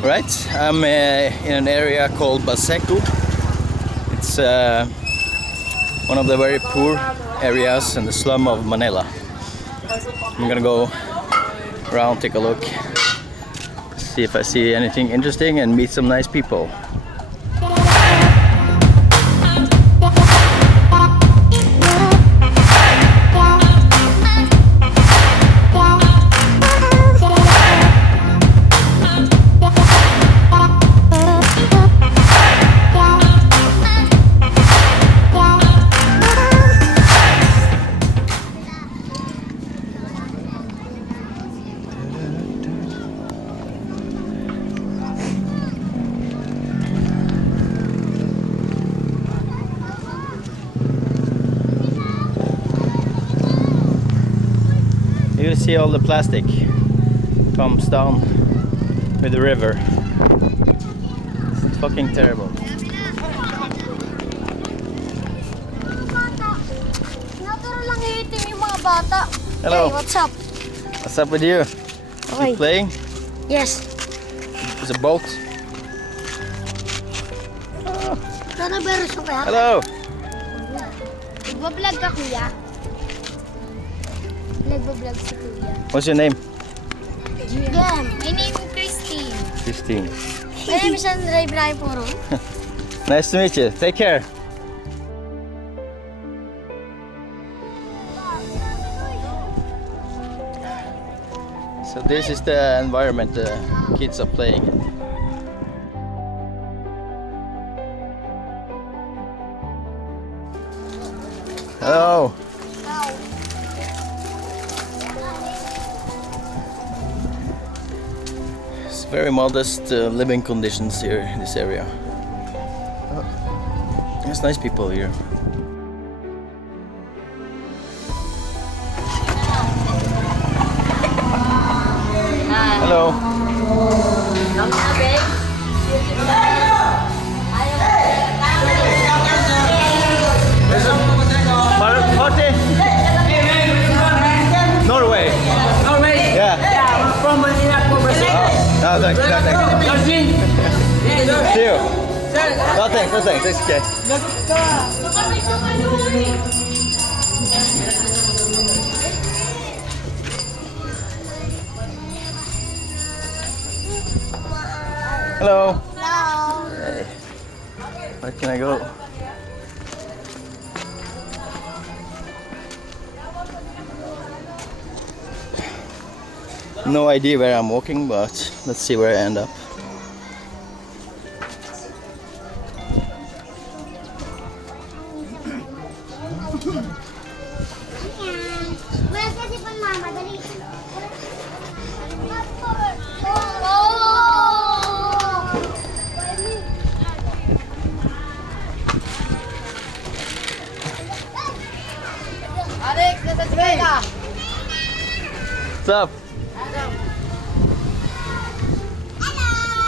Right, I'm in an area called Baseco. It's one of the very poor areas in the slum of Manila. I'm gonna go around, take a look, see if I see anything interesting and meet some nice people. You see all the plastic comes down with the river. It's fucking terrible. Hello. Hey, what's up? What's up with you? Okay. You playing? Yes. There's a boat. Hello. Nagbablog ka, kuya? Nagbablog si kuya. What's your name? Julian. My name is Christine. Christine. My name is Andre Ibrahim Poro. Nice to meet you. Take care. So this is the environment the kids are playing in. Hello. It's very modest living conditions here in this area. There's nice people here. Hello. Party? Norway. Norway? Yeah. Yeah, I'm from Manila, Baseco. No, thanks. No, thanks. Cousin? See you. No, thanks. No, thanks. It's okay. Hello. Hello. Hey. Where can I go? No idea where I'm walking, but let's see where I end up. What's up?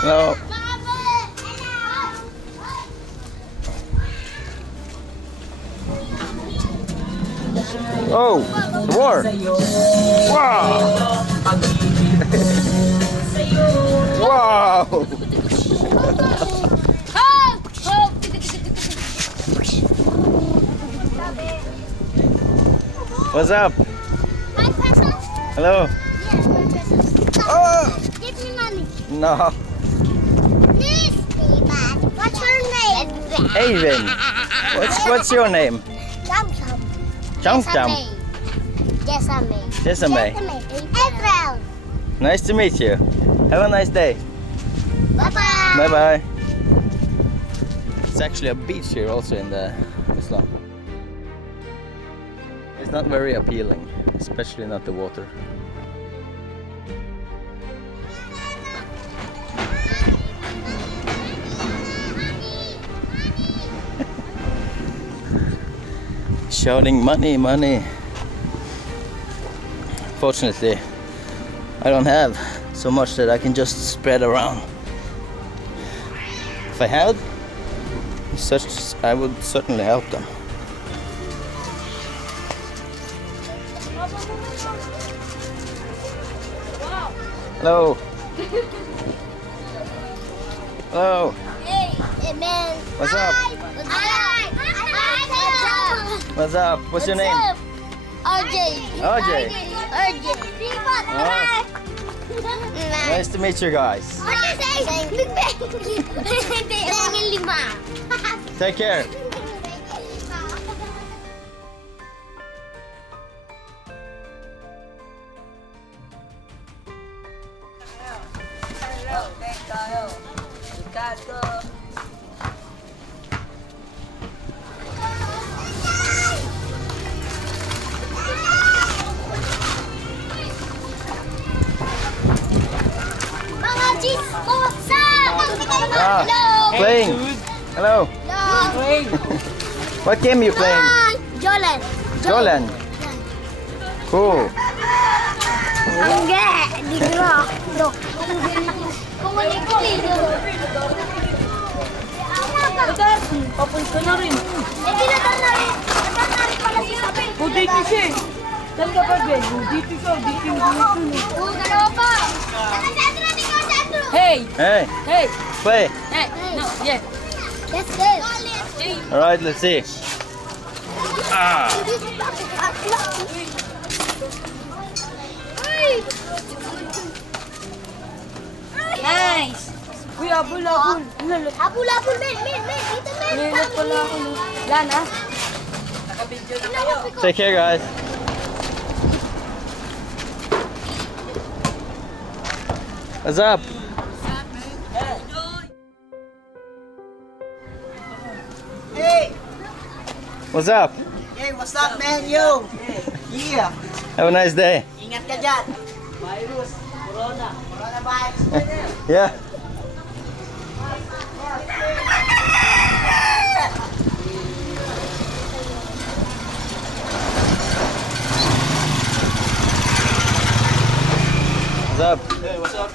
Hello. Oh, the war. Wow. Wow. What's up? Hello. Oh. Give me money. No. Please, what's your name? Eivind. What's your name? Chum. Jessamay. Jessamay. April. Nice to meet you. Have a nice day. Bye-bye. Bye bye. It's actually a beach here also in the slum. It's not very appealing, especially not the water. Shouting money, money. Fortunately, I don't have so much that I can just spread around. If I had, I would certainly help them. Hello. Hello. Hey, man. What's up? What's up? What's your name? RJ. RJ. RJ. Oh. Nice to meet you guys. Take care. Ah, playing. Hello. What game you playing? Jolan. Jolan. Cool. Enggak, di gerak. Dok. Papunta ka na rin. Natanarin pala si Sabi. O, dito siya eh. Saan ka pa, Ben? O, dito siya. Dito yung dito. Dalawa pa. Sentro, tingnan sentro. Hey! Hey, Hey! play. Hey! No, yeah. That's it. All right, let's see. Ah. Nice! Uy, abul, abul. Habol, men. Dito, men. Nilat pala ako, no? Lana? Take care, guys. What's up? Hey! What's up? Hey, what's up, man? Yo! Yeah! Have a nice day. Ingat ka dyan! Virus! Corona! Coronavirus! Yeah. What's up? Hey, what's up?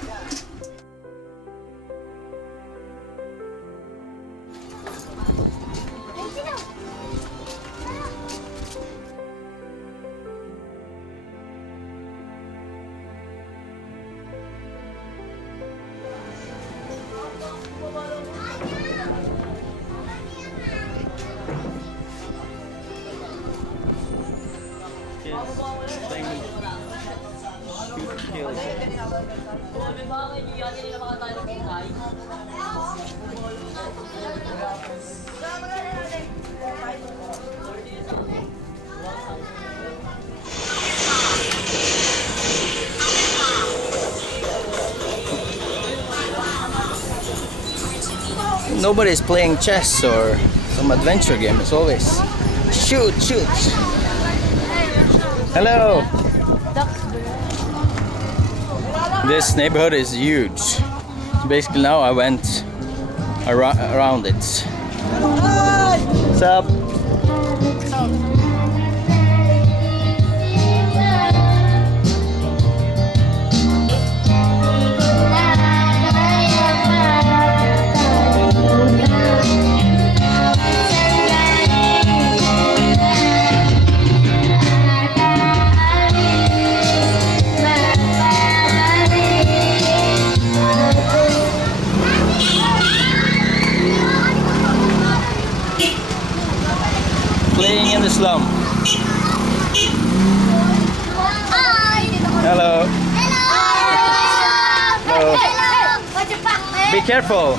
Nobody's playing chess or some adventure game. It's always shoot. Hello. This neighborhood is huge. Basically now I went around it. What's up? Playing in the slum. Hello. Hello. Be careful.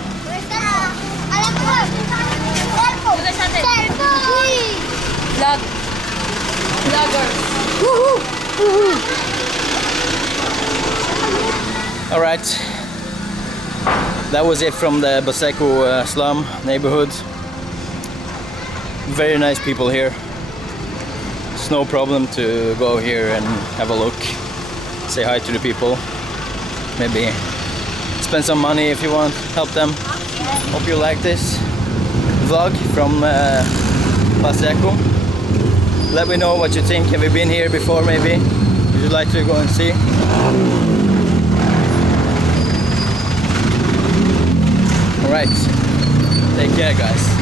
Vlog. Vloggers. All right. That was it from the Baseco slum neighborhood. Very nice people here. It's no problem to go here and have a look, say hi to the people, maybe spend some money if you want, help them. Hope you like this vlog from Baseco. Let me know what you think. Have you been here before maybe? Would you like to go and see? Alright, take care guys.